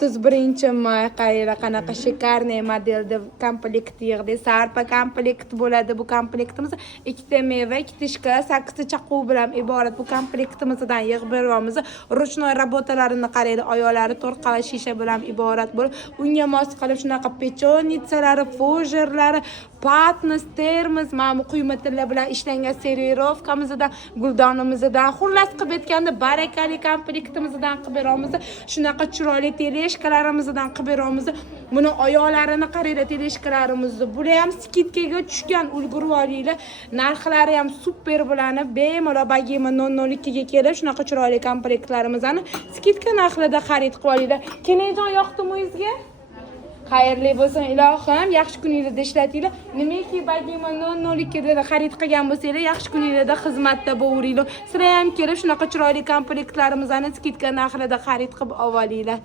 31 may qayera qanaqa shikarniy modelda komplekt yig'di. Sarpa komplekt bo'ladi. Bu komplektimiz ikkita meva, ikkita shkala, 8 ta chaquv bilan iborat. Bu komplektimizdan yig'ib beramiz. Ruchnoy rabotalarini qaraydi. Oyoqlari to'rqala shisha bilan iborat bo'lib, unga mos qilib shunaqa pechonitsalari, fojerlari, patnis, termiz, mana quyma tilla bilan ishlangan serirovkamizdan, guldonimizdan, xullas qilib aytganda barakali komplektimizdan qilib beramiz. Shunaqa chiroyli teleshkalarimizdan qilib beramiz. Buni oyoqlarini qaraydi teleshkalarimizni. Bular ham skidkaga tushgan, ulgurib olinglar. Narxlari ham super bo'ladi. Bemalol bagima 002 ga kelib shunaqa chiroyli komplektlarimizni skidka narxida xarid qilib olinglar. Kelinjon yoqdimi o'zingizga? Xayrli bo'lsin ilohim, yaxshi kuningizda ishlatinglar. Nimaki bagima 002 da xarid qilgan bo'lsanglar, yaxshi kuningizda xizmatda bo'lavringlar. Sizlar ham kelib shunaqa chiroyli komplektlarimizni skidka narxida xarid qilib olinglar.